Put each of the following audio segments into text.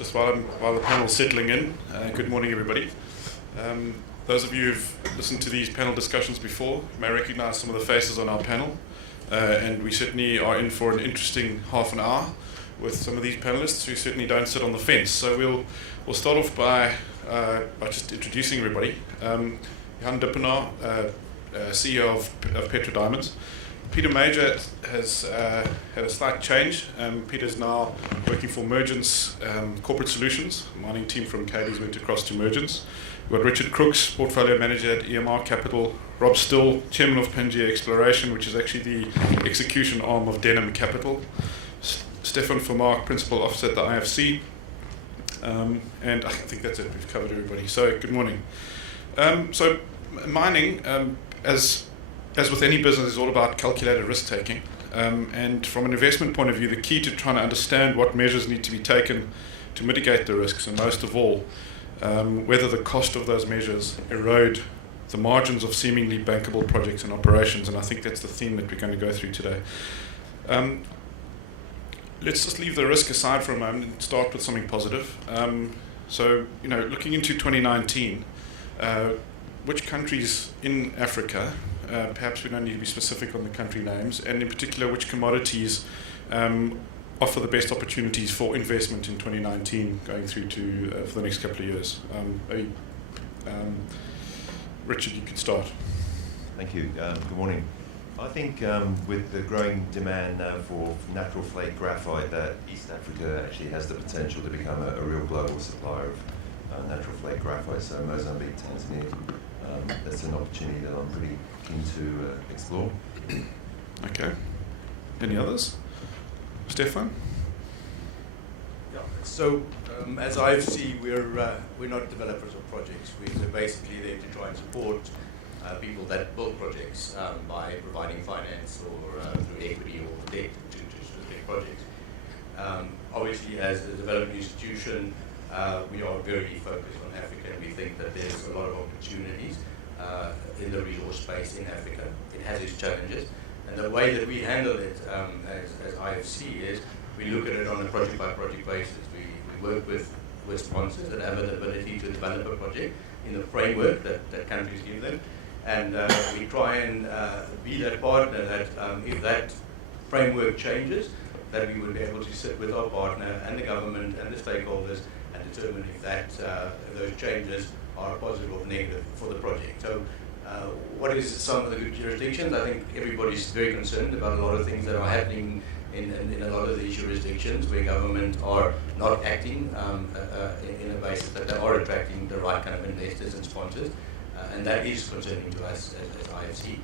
Just while the panel's settling in, good morning everybody. Those of you who've listened to these panel discussions before may recognize some of the faces on our panel, and we certainly are in for an interesting half an hour with some of these panelists who certainly don't sit on the fence. So we'll start off by just introducing everybody. Johan Dippenaar, CEO of Petra Diamonds. Peter Major has had a slight change. Peter's now working for Mergence Corporate Solutions. Mining team from Cadiz went across to Mergence. We've got Richard Crooks, Portfolio Manager at EMR Capital. Rob Still, Chairman of Pangaea Exploration, which is actually the execution arm of Denham Capital. Stefan Vermaak, Principal Officer at the IFC. And I think that's it. We've covered everybody. So good morning. So mining, as with any business, is all about calculated risk-taking. And from an investment point of view, the key to trying to understand what measures need to be taken to mitigate the risks, and most of all, whether the cost of those measures erode the margins of seemingly bankable projects and operations. And I think that's the theme that we're going to go through today. Let's just leave the risk aside for a moment and start with something positive. So, looking into 2019, which countries in Africa, perhaps we don't need to be specific on the country names, and in particular which commodities offer the best opportunities for investment in 2019 going through to for the next couple of years. Richard, you can start. Thank you. Good morning. I think with the growing demand now for natural flake graphite, that East Africa actually has the potential to become a real global supplier of natural flake graphite. So Mozambique, Tanzania, that's an opportunity that I'm pretty keen to explore. Okay. Any others? Stefan? Yeah. So as IFC, we're not developers of projects. We're basically there to try and support people that build projects by providing finance or through equity or debt to specific projects. Obviously, as a development institution, we are very focused on Africa, and we think that there's a lot of opportunities in the resource space in Africa. It has its challenges, and the way that we handle it as IFC is we look at it on a project-by-project basis. We work with sponsors that have an ability to develop a project in the framework that countries give them, and we try and be that partner that if that framework changes, that we would be able to sit with our partner and the government and the stakeholders and determine if those changes are positive or negative for the project. So what is some of the good jurisdictions? I think everybody's very concerned about a lot of things that are happening in a lot of these jurisdictions where government are not acting in a basis that they are attracting the right kind of investors and sponsors. And that is concerning to us as IFC.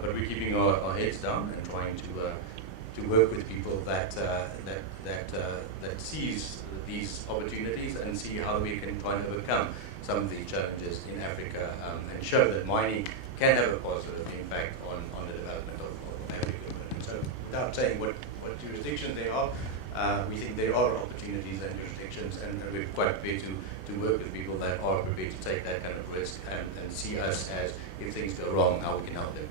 But we're keeping our heads down and trying to work with people that sees these opportunities and see how we can try and overcome some of these challenges in Africa and show that mining can have a positive impact on the development of Africa. And so without saying what jurisdictions they are, we think there are opportunities and jurisdictions, and we're quite prepared to work with people that are prepared to take that kind of risk and see us as, if things go wrong, how we can help them.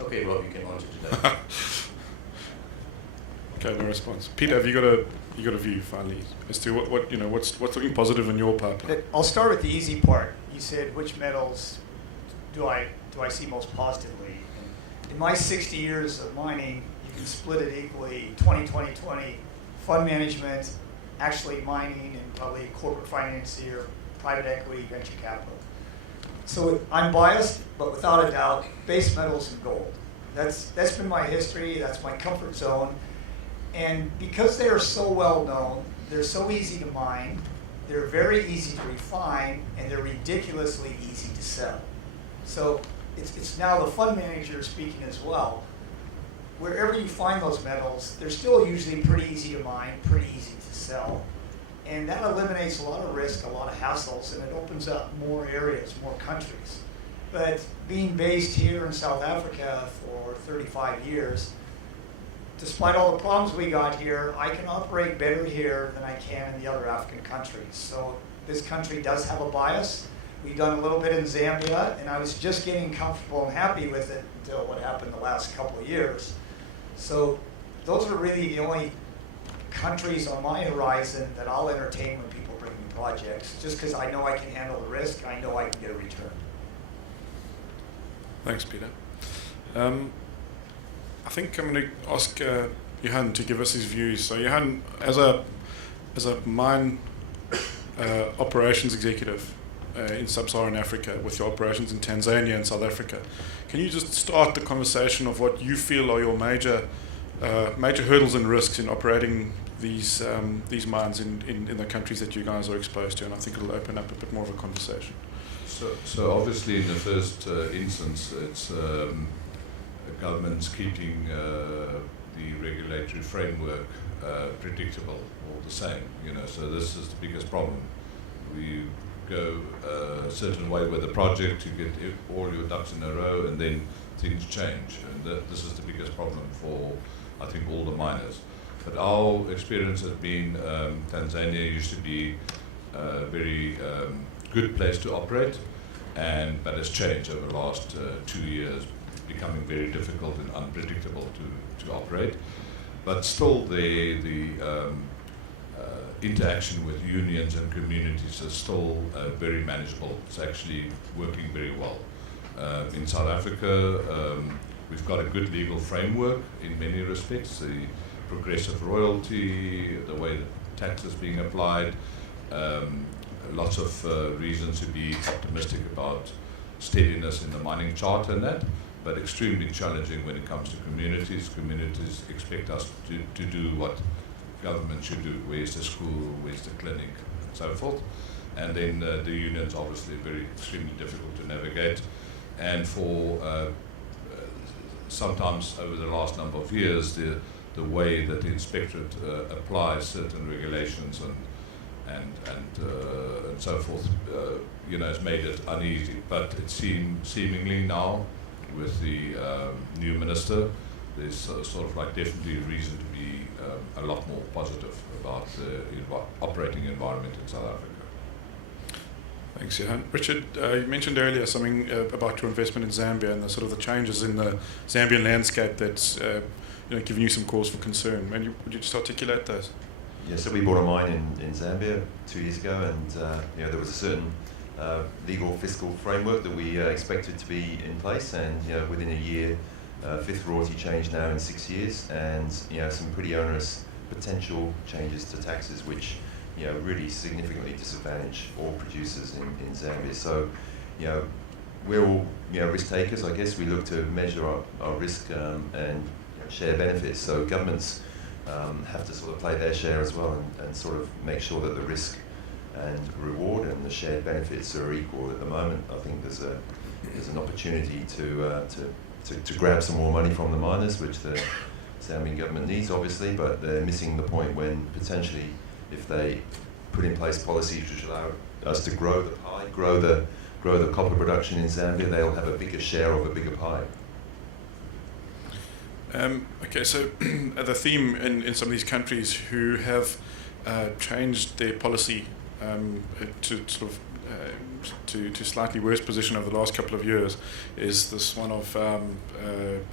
Okay, Rob, you can answer to that. Okay, no response. Peter, have you got a view finally as to what's looking positive in your pipeline? I'll start with the easy part. You said which metals do I see most positively? In my 60 years of mining, you can split it equally 20-20-20, fund management, actually mining, and probably corporate financier, private equity, venture capital. So I'm biased, but without a doubt, base metals and gold. That's been my history, that's my comfort zone. And because they are so well known, they're so easy to mine, they're very easy to refine, and they're ridiculously easy to sell. So it's now the fund manager speaking as well. Wherever you find those metals, they're still usually pretty easy to mine, pretty easy to sell. And that eliminates a lot of risk, a lot of hassles, and it opens up more areas, more countries. But being based here in South Africa for 35 years, despite all the problems we got here, I can operate better here than I can in the other African countries. So this country does have a bias. We've done a little bit in Zambia, and I was just getting comfortable and happy with it until what happened the last couple of years. So those are really the only countries on my horizon that I'll entertain when people bring me projects, just because I know I can handle the risk, I know I can get a return. Thanks, Peter. I think I'm going to ask Johan to give us his views. So, Johan, as a mine operations executive in sub-Saharan Africa, with your operations in Tanzania and South Africa, can you just start the conversation of what you feel are your major hurdles and risks in operating these mines in the countries that you guys are exposed to? And I think it'll open up a bit more of a conversation. So obviously in the first instance, it's governments keeping the regulatory framework predictable all the same. So this is the biggest problem. We go a certain way with the project, you get all your ducks in a row, and then things change. And this is the biggest problem for, I think, all the miners. But our experience has been Tanzania used to be a very good place to operate, but has changed over the last 2 years, becoming very difficult and unpredictable to operate. But still, the interaction with unions and communities is still very manageable. It's actually working very well. In South Africa, we've got a good legal framework in many respects. The progressive royalty, the way the tax is being applied, lots of reasons to be optimistic about steadiness in the mining charter and that, but extremely challenging when it comes to communities. Communities expect us to do what government should do. Where's the school, where's the clinic, and so forth. And then the unions obviously very extremely difficult to navigate. And for sometimes over the last number of years, the way that the inspectorate applies certain regulations and so forth, has made it uneasy. But it seemingly now, with the new minister, there's sort of like definitely reason to be a lot more positive about the operating environment in South Africa. Thanks, Johan. Richard, you mentioned earlier something about your investment in Zambia and the sort of the changes in the Zambian landscape that's giving you some cause for concern. Would you just articulate those? Yeah, so we bought a mine in Zambia 2 years ago, and there was a certain legal fiscal framework that we expected to be in place, and within a year, fifth royalty change now in 6 years, and some pretty onerous potential changes to taxes, which really significantly disadvantage all producers in Zambia. So we're all risk takers, I guess. We look to measure our risk and share benefits. So governments have to sort of play their share as well, and sort of make sure that the risk and reward and the shared benefits are equal. At the moment, I think there's an opportunity to grab some more money from the miners, which the Zambian government needs, obviously, but they're missing the point when potentially, if they put in place policies which allow us to grow the pie, grow the copper production in Zambia, they'll have a bigger share of a bigger pie. Okay, so the theme in some of these countries who have changed their policy to sort of to slightly worse position over the last couple of years is this one of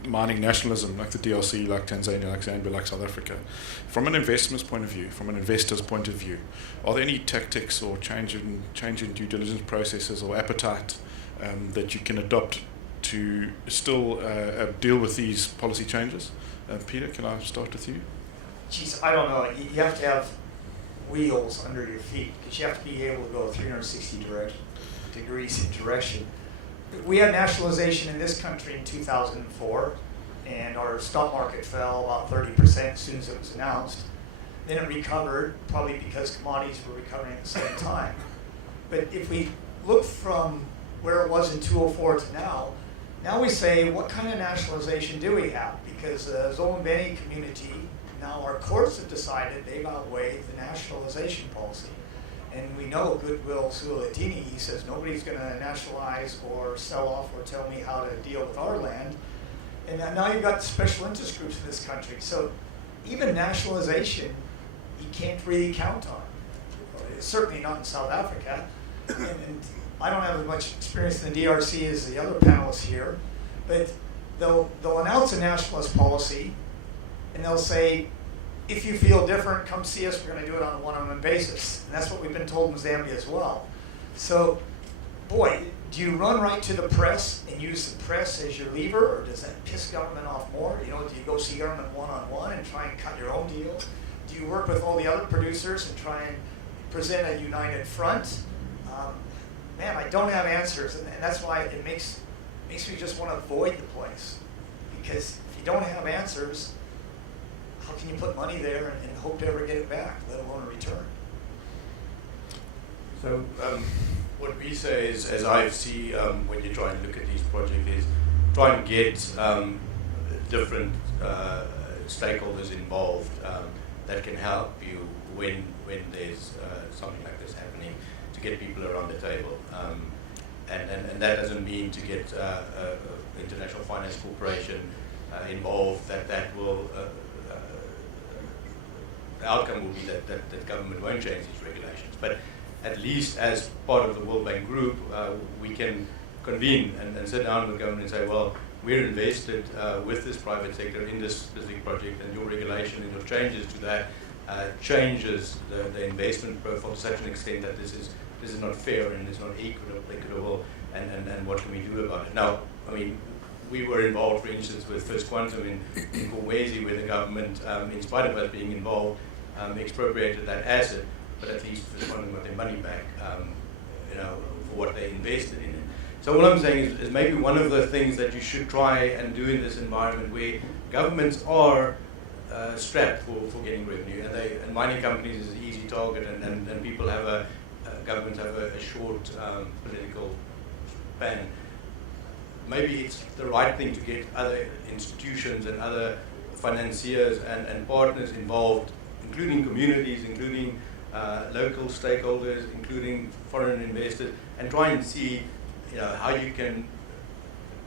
mining nationalism, like the DRC, like Tanzania, like Zambia, like South Africa. From an investment's point of view, from an investor's point of view, are there any tactics or change in due diligence processes or appetite that you can adopt to still deal with these policy changes? Peter, can I start with you? Geez, I don't know. You have to have wheels under your feet, because you have to be able to go 360 degrees in direction. We had nationalization in this country in 2004, and our stock market fell about 30% as soon as it was announced. Then it recovered, probably because commodities were recovering at the same time. But if we look from where it was in 2004 to now we say, what kind of nationalization do we have? Because the Zolmbeni community, now our courts have decided they've outweighed the nationalization policy. And we know Goodwill Sulatini, he says nobody's going to nationalize or sell off or tell me how to deal with our land. And now you've got special interest groups in this country. So even nationalization, you can't really count on. Certainly not in South Africa. And I don't have as much experience in the DRC as the other panelists here, but they'll announce a nationalist policy, and they'll say, if you feel different, come see us. We're going to do it on a one-on-one basis. And that's what we've been told in Zambia as well. So, boy, do you run right to the press and use the press as your lever, or does that piss government off more? You know, do you go see government one-on-one and try and cut your own deal? Do you work with all the other producers and try and present a united front? Man, I don't have answers, and that's why it makes me just want to avoid the place. Because if you don't have answers, how can you put money there and hope to ever get it back, let alone a return? So what we say is, as I see when you try and look at these projects, is try and get different stakeholders involved that can help you when there's something like this happening, to get people around the table. And that doesn't mean to get International Finance Corporation involved. That will the outcome will be that government won't change these regulations. But at least as part of the World Bank Group, we can convene and sit down with government and say, well, we're invested with this private sector in this specific project, and your regulation and your changes to that changes the investment profile to such an extent that this is not fair and it's not equitable, and what can we do about it? Now, I mean, we were involved, for instance, with First Quantum in Kolwezi, where the government, in spite of us being involved, expropriated that asset, but at least First Quantum got their money back, for what they invested in it. So all I'm saying is maybe one of the things that you should try and do in this environment where governments are strapped for getting revenue, and mining companies is an easy target, and people have governments have a short political span. Maybe it's the right thing to get other institutions and other financiers and partners involved, including communities, including local stakeholders, including foreign investors, and try and see how you can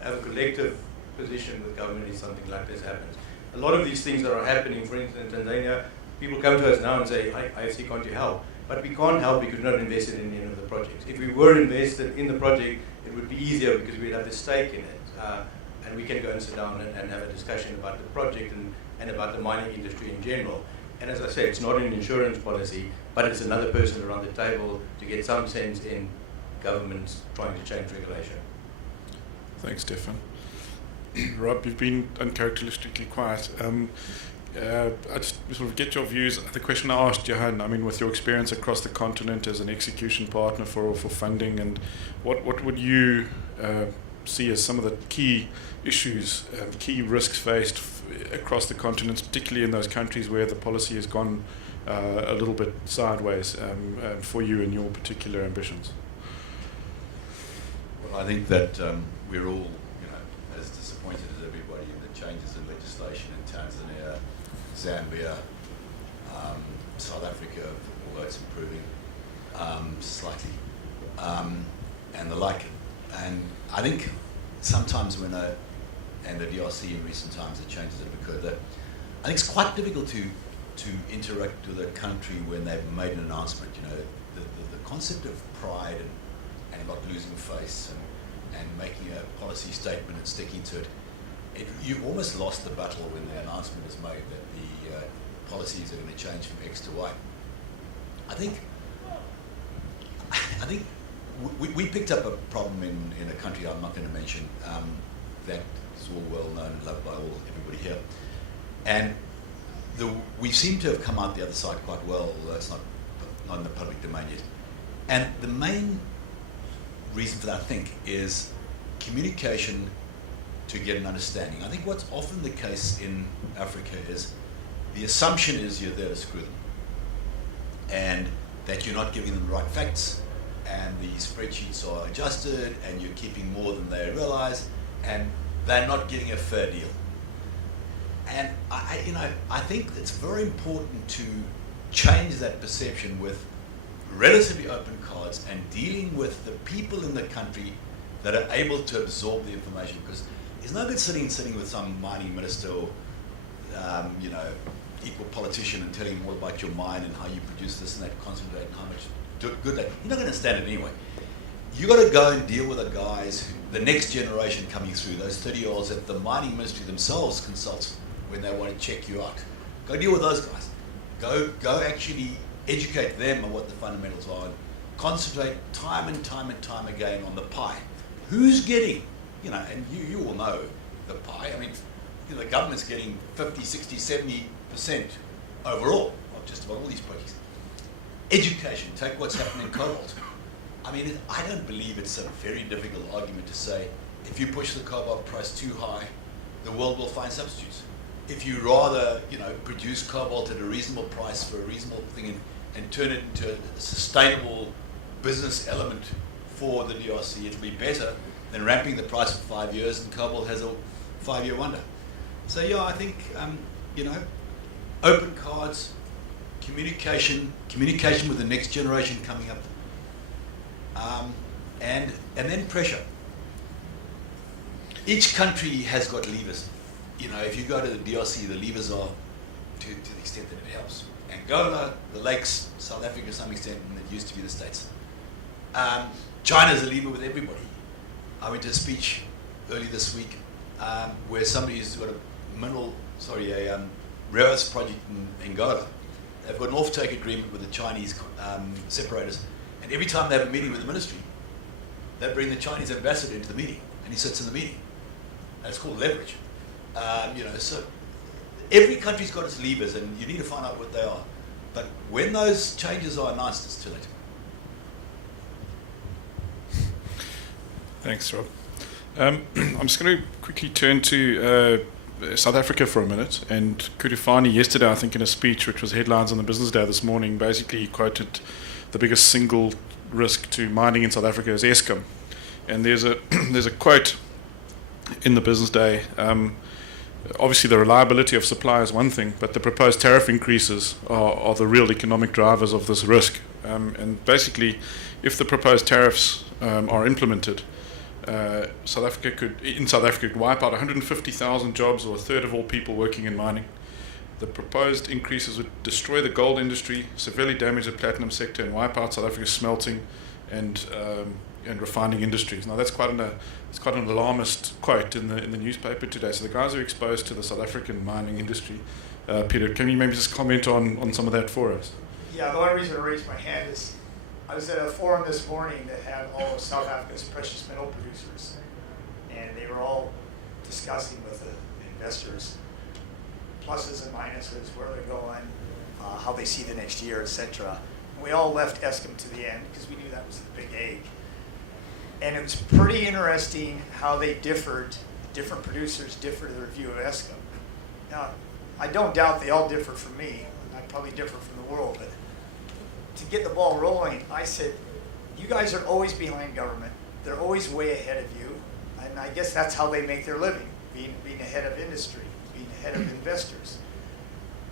have a collective position with government if something like this happens. A lot of these things that are happening, for instance, in Tanzania, people come to us now and say, IFC, can't you help? But we can't help because we're not invested in any of the projects. If we were invested in the project, it would be easier because we'd have a stake in it. And we can go and sit down and have a discussion about the project and about the mining industry in general. And as I say, it's not an insurance policy, but it's another person around the table to get some sense in governments trying to change regulation. Thanks, Stefan. Rob, you've been uncharacteristically quiet. I just sort of get your views. The question I asked Johan, I mean, with your experience across the continent as an execution partner for funding, and what would you see as some of the key issues, key risks faced across the continents, particularly in those countries where the policy has gone a little bit sideways for you and your particular ambitions? Well, I think that we're all, as disappointed as everybody in the changes in legislation in Tanzania, Zambia, South Africa, although it's improving slightly, and the like. And I think sometimes and the DRC in recent times, the changes that have occurred there, I think it's quite difficult to interact with a country when they've made an announcement. The concept of pride and not losing face and making a policy statement and sticking to it, you've almost lost the battle when the announcement is made that the policies are going to change from X to Y. I think we picked up a problem in a country I'm not going to mention that is all well known and loved by everybody here, and we seem to have come out the other side quite well, although it's not in the public domain yet. And the main reason for that, I think, is communication to get an understanding. I think what's often the case in Africa is the assumption is you're there to screw them, and that you're not giving them the right facts, and the spreadsheets are adjusted, and you're keeping more than they realize, and they're not getting a fair deal. And I think it's very important to change that perception with relatively open cards and dealing with the people in the country that are able to absorb the information, because it's no good sitting with some mining minister or equal politician and telling him all about your mine and how you produce this and that concentrate and how much good that. You're not going to understand it anyway. You got to go and deal with the guys, the next generation coming through, those 30-year-olds that the mining ministry themselves consults when they want to check you out. Go deal with those guys. Go actually educate them on what the fundamentals are. And concentrate time and time and time again on the pie. Who's getting, and you all know the pie. I mean, the government's getting 50, 60, 70% overall of just about all these projects. Education, take what's happening in cobalt. I mean, I don't believe it's a very difficult argument to say, if you push the cobalt price too high, the world will find substitutes. If you rather, produce cobalt at a reasonable price for a reasonable thing and turn it into a sustainable business element for the DRC, it'll be better than ramping the price for 5 years, and cobalt has a 5-year wonder. So yeah, I think, open cards, communication with the next generation coming up, and then pressure. Each country has got levers. If you go to the DRC, the levers are, to the extent that it helps, Angola, the lakes, South Africa to some extent, and it used to be the States. China's a lever with everybody. I went to a speech early this week where somebody's got a rare earths project in Angola. They've got an off-take agreement with the Chinese separators, and every time they have a meeting with the ministry, they bring the Chinese ambassador into the meeting, and he sits in the meeting. That's called leverage. So every country's got its levers, and you need to find out what they are. But when those changes are announced, it's too late. Thanks, Rob. I'm just going to quickly turn to South Africa for a minute. And Kudufani yesterday, I think in a speech which was headlines on the Business Day this morning, basically quoted the biggest single risk to mining in South Africa is Eskom. And there's a quote in the Business Day. Obviously, the reliability of supply is one thing, but the proposed tariff increases are the real economic drivers of this risk. And basically, if the proposed tariffs are implemented, South Africa could wipe out 150,000 jobs, or a third of all people working in mining. The proposed increases would destroy the gold industry, severely damage the platinum sector, and wipe out South Africa's smelting and refining industries. Now that's quite an alarmist quote in the newspaper today. So the guys who are exposed to the South African mining industry, Peter, can you maybe just comment on some of that for us? Yeah, the only reason I raised my hand is I was at a forum this morning that had all of South Africa's precious metal producers, and they were all discussing with the investors pluses and minuses, where they're going, how they see the next year, etc. We all left Eskom to the end because we knew that was the big egg. And it was pretty interesting how they differed. Different producers differed in their view of Eskom. Now, I don't doubt they all differ from me. I probably differ from the world, but to get the ball rolling, I said, you guys are always behind government. They're always way ahead of you. And I guess that's how they make their living, being ahead of industry, being ahead of investors.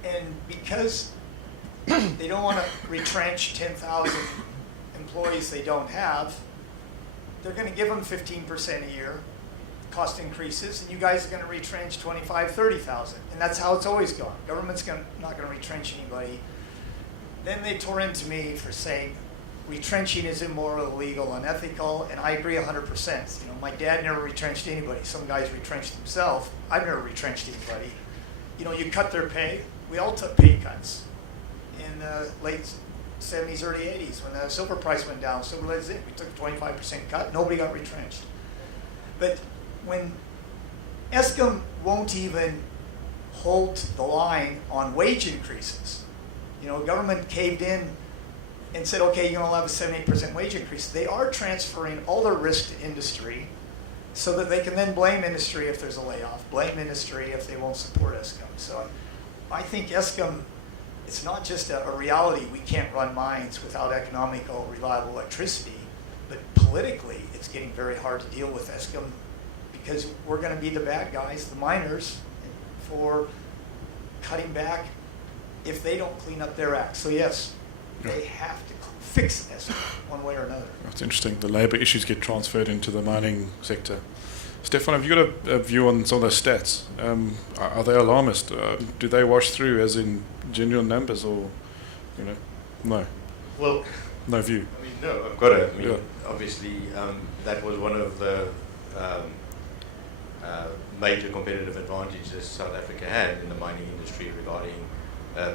And because they don't want to retrench 10,000 employees they don't have, they're going to give them 15% a year cost increases, and you guys are going to retrench 25, 30,000. And that's how it's always gone. Government's not going to retrench anybody. Then they tore into me for saying retrenching is immoral, illegal, unethical, and I agree 100%. My dad never retrenched anybody. Some guys retrenched themselves. I've never retrenched anybody. You cut their pay. We all took pay cuts in the late 70s, early 80s when the silver price went down. Silver led zinc, we took a 25% cut. Nobody got retrenched. But when Eskom won't even hold the line on wage increases, government caved in and said, okay, you're going to have a 78% wage increase. They are transferring all their risk to industry so that they can then blame industry if there's a layoff, blame industry if they won't support Eskom. So I think Eskom, it's not just a reality. We can't run mines without economical, reliable electricity, but politically, it's getting very hard to deal with Eskom because we're going to be the bad guys, the miners, for cutting back if they don't clean up their act. So yes, they have to fix Eskom one way or another. That's interesting. The labour issues get transferred into the mining sector. Stefan, have you got a view on some of those stats? Are they alarmist? Do they wash through as in genuine numbers, or no? Well, no view. No, I've got it. Yeah. Obviously, that was one of the major competitive advantages South Africa had in the mining industry regarding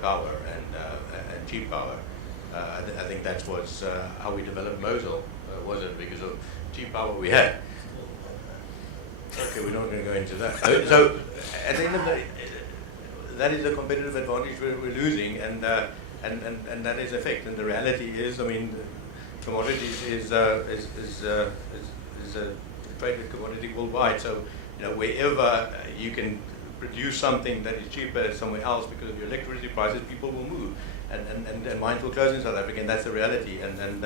power and cheap power. I think that was how we developed Mosul, wasn't because of cheap power we had. Okay, we're not going to go into that. So at the end of the day, that is a competitive advantage we're losing, and that is effect. And the reality is, I mean, commodities is a traded commodity worldwide. So wherever you can produce something that is cheaper somewhere else because of your electricity prices, people will move, and mines will close in South Africa, and that's the reality. And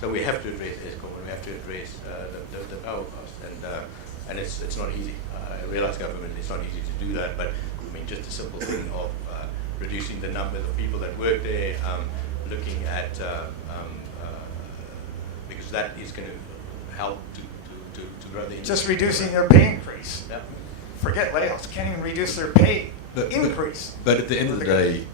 so we have to address Eskom, and we have to address the power cost, and it's not easy. I realize government, it's not easy to do that, but I mean just a simple thing of reducing the number of people that work there, looking at because that is going to help to grow the industry. Just reducing their pay increase. Yeah. Forget layoffs. Can't even reduce their pay increase. But at the end of the day,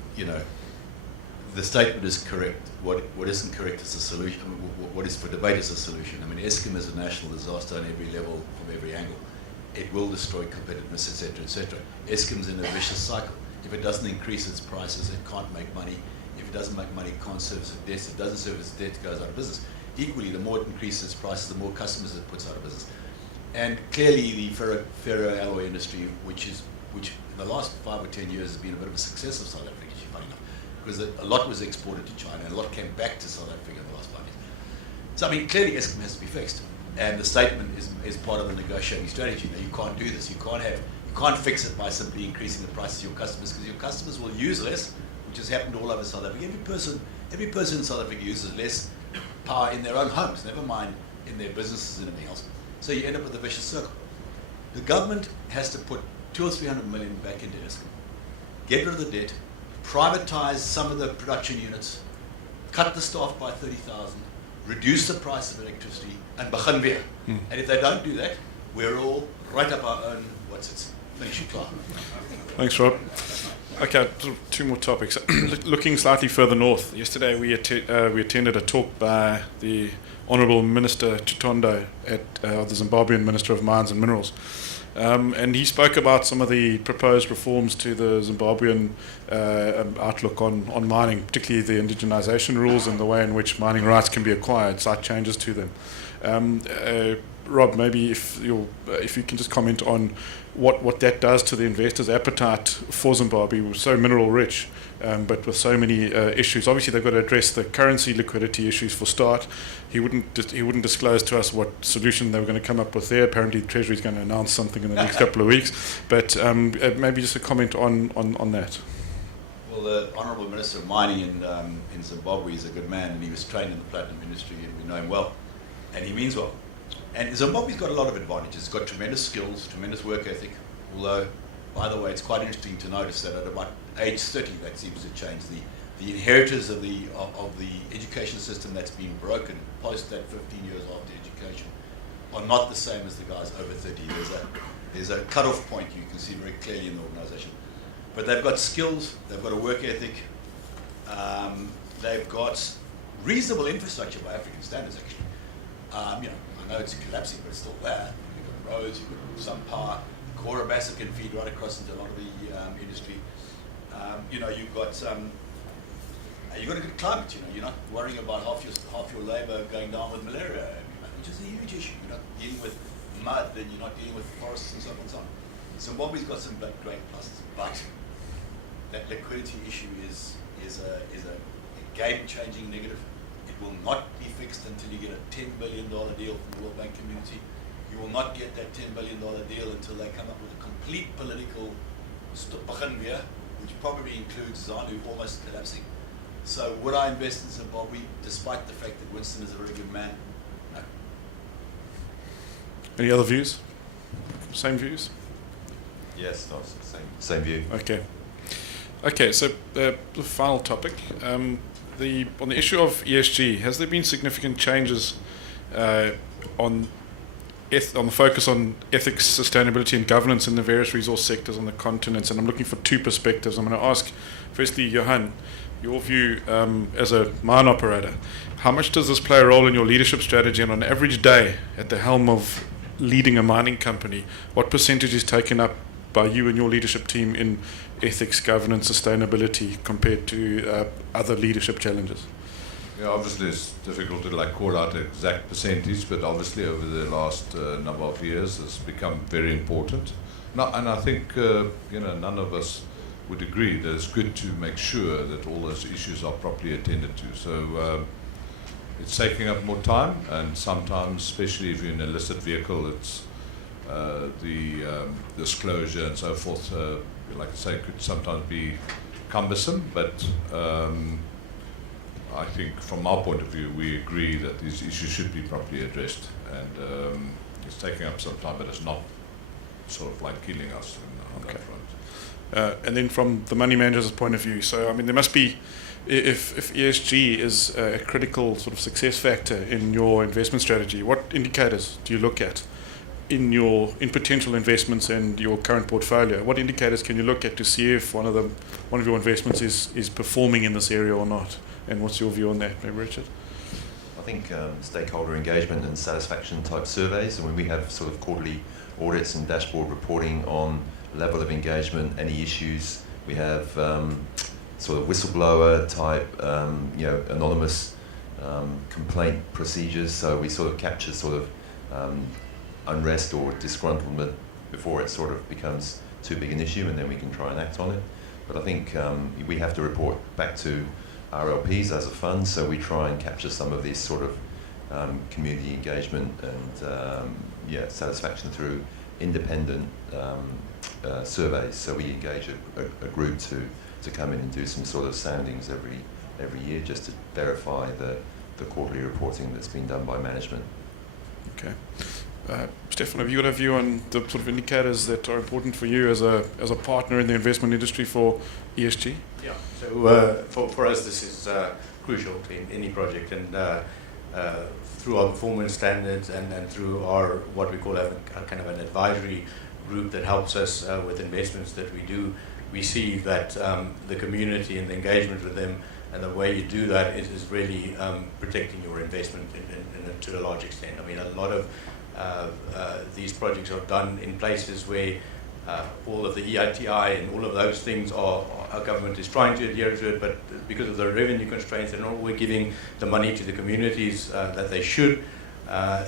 the statement is correct. What isn't correct is the solution. I mean, what is for debate is the solution. I mean, Eskom is a national disaster on every level, from every angle. It will destroy competitiveness, etc., etc. Eskom's in a vicious cycle. If it doesn't increase its prices, it can't make money. If it doesn't make money, it can't service its debts. If it doesn't service its debt, it goes out of business. Equally, the more it increases its prices, the more customers it puts out of business. And clearly, the ferroalloy industry, which in the last 5 or 10 years has been a bit of a success of South Africa, funny enough, because a lot was exported to China and a lot came back to South Africa in the last 5 years. So, I mean, clearly Eskom has to be fixed. And the statement is part of the negotiating strategy. Now, you can't do this. You can't fix it by simply increasing the prices to your customers, because your customers will use less, which has happened all over South Africa. Every person in South Africa uses less power in their own homes, never mind in their businesses and everything else. So you end up with a vicious circle. The government has to put 200 or 300 million back into Eskom, get rid of the debt, privatize some of the production units, cut the staff by 30,000, reduce the price of electricity, and begin weer. And if they don't do that, we're all right up our own, finish it. Thanks, Rob. Okay, two more topics. Looking slightly further north, yesterday we attended a talk by the Honourable Minister Chitondo, the Zimbabwean Minister of Mines and Minerals. And he spoke about some of the proposed reforms to the Zimbabwean outlook on mining, particularly the indigenization rules and the way in which mining rights can be acquired, slight changes to them. Rob, maybe if you can just comment on what that does to the investors' appetite for Zimbabwe. We're so mineral rich, but with so many issues. Obviously, they've got to address the currency liquidity issues for start. He wouldn't disclose to us what solution they were going to come up with there. Apparently, the Treasury is going to announce something in the next couple of weeks. But maybe just a comment on that. Well, the Honourable Minister of Mining in Zimbabwe is a good man, and he was trained in the platinum industry, and we know him well, and he means well. And Zimbabwe's got a lot of advantages. It's got tremendous skills, tremendous work ethic, although, by the way, it's quite interesting to notice that at about age 30, that seems to change. The inheritors of the education system that's been broken post that 15 years after education are not the same as the guys over 30. There's a cut-off point you can see very clearly in the organization. But they've got skills, they've got a work ethic, they've got reasonable infrastructure by African standards, actually. I know it's collapsing, but it's still there. You've got roads, you've got some power. Cora Bassa can feed right across into a lot of the industry. You've got a good climate. You're not worrying about half your labour going down with malaria, which is a huge issue. You're not dealing with mud, and you're not dealing with forests and so on and so on. Zimbabwe's got some great pluses, but that liquidity issue is a game-changing negative. It will not be fixed until you get a $10 billion deal from the World Bank community. You will not get that $10 billion deal until they come up with a complete political begin, which probably includes ZANU almost collapsing. So would I invest in Zimbabwe, despite the fact that Winston is a very good man? No. Any other views? Same views? Yes, no, same view. Okay. So the final topic. On the issue of ESG, has there been significant changes on the focus on ethics, sustainability, and governance in the various resource sectors on the continents? And I'm looking for two perspectives. I'm going to ask, firstly, Johan, your view as a mine operator. How much does this play a role in your leadership strategy? And on an average day at the helm of leading a mining company, what percentage is taken up by you and your leadership team in ethics, governance, sustainability compared to other leadership challenges? Yeah, obviously it's difficult to call out an exact percentage, but obviously over the last number of years it's become very important. Now, and I think none of us would agree that it's good to make sure that all those issues are properly attended to. So it's taking up more time, and sometimes, especially if you're in a listed vehicle, it's the disclosure and so forth, like I say, could sometimes be cumbersome, but I think from our point of view, we agree that these issues should be properly addressed, and it's taking up some time, but it's not sort of like killing us on that front. And then from the money manager's point of view, so I mean there must be, if ESG is a critical sort of success factor in your investment strategy, what indicators do you look at in potential investments and your current portfolio? What indicators can you look at to see if one of your investments is performing in this area or not? And what's your view on that, maybe Richard? I think stakeholder engagement and satisfaction type surveys, and when we have sort of quarterly audits and dashboard reporting on level of engagement, any issues, we have sort of whistleblower type, anonymous complaint procedures, so we sort of capture sort of unrest or disgruntlement before it sort of becomes too big an issue, and then we can try and act on it. But I think we have to report back to RLPs as a fund, so we try and capture some of these sort of community engagement and satisfaction through independent surveys. So we engage a group to come in and do some sort of soundings every year just to verify the quarterly reporting that's been done by management. Okay. Stefan, have you got a view on the sort of indicators that are important for you as a partner in the investment industry for ESG? Yeah. So for us, this is crucial in any project, and through our performance standards and through our what we call a kind of an advisory group that helps us with investments that we do, we see that the community and the engagement with them and the way you do that is really protecting your investment to a large extent. I mean, a lot of these projects are done in places where all of the EITI and all of those things our government is trying to adhere to it, but because of the revenue constraints, they're not always giving the money to the communities that they should.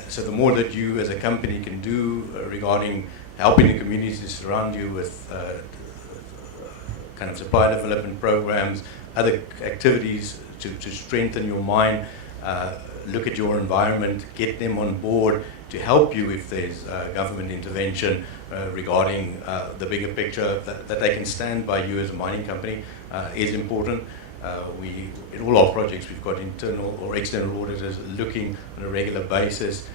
So the more that you as a company can do regarding helping the communities around you with kind of supply development programs, other activities to strengthen your mind, look at your environment, get them on board to help you if there's government intervention regarding the bigger picture, that they can stand by you as a mining company is important. In all our projects, we've got internal or external auditors looking on a regular basis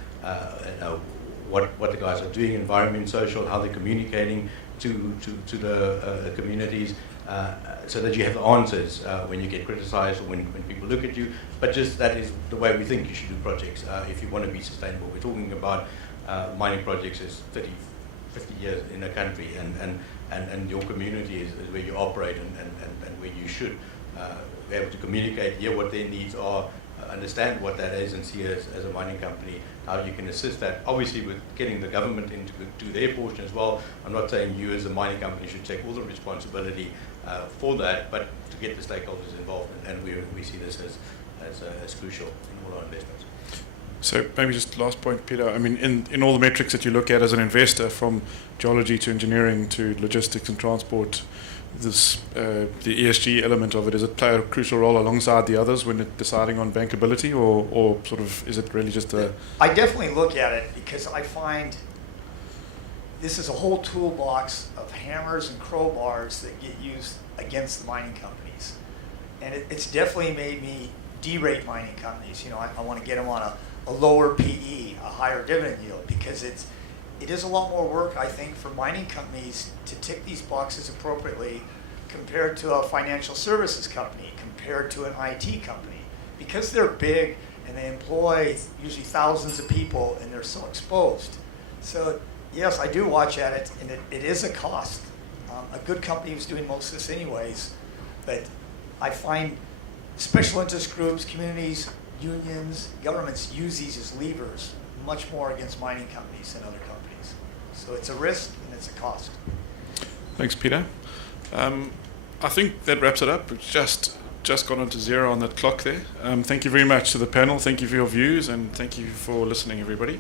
what the guys are doing, environment, social, how they're communicating to the communities, so that you have the answers when you get criticized or when people look at you. But just that is the way we think you should do projects if you want to be sustainable. We're talking about mining projects as 30, 50 years in a country, and your community is where you operate and where you should be able to communicate, hear what their needs are, understand what that is, and see as a mining company how you can assist that. Obviously, with getting the government in to do their portion as well. I'm not saying you as a mining company should take all the responsibility for that, but to get the stakeholders involved, and we see this as crucial in all our investments. So maybe just last point, Peter. I mean, in all the metrics that you look at as an investor, from geology to engineering to logistics and transport, the ESG element of it, does it play a crucial role alongside the others when deciding on bankability, or sort of is it really just a... I definitely look at it because I find this is a whole toolbox of hammers and crowbars that get used against the mining companies. And it's definitely made me derate mining companies. You know, I want to get them on a lower PE, a higher dividend yield, because it is a lot more work, I think, for mining companies to tick these boxes appropriately compared to a financial services company, compared to an IT company. Because they're big and they employ usually thousands of people and they're so exposed. So yes, I do watch at it, and it is a cost. A good company was doing most of this anyways, but I find special interest groups, communities, unions, governments use these as levers much more against mining companies than other companies. So it's a risk and it's a cost. Thanks, Peter. I think that wraps it up. It's just gone into zero on that clock there. Thank you very much to the panel. Thank you for your views, and thank you for listening, everybody.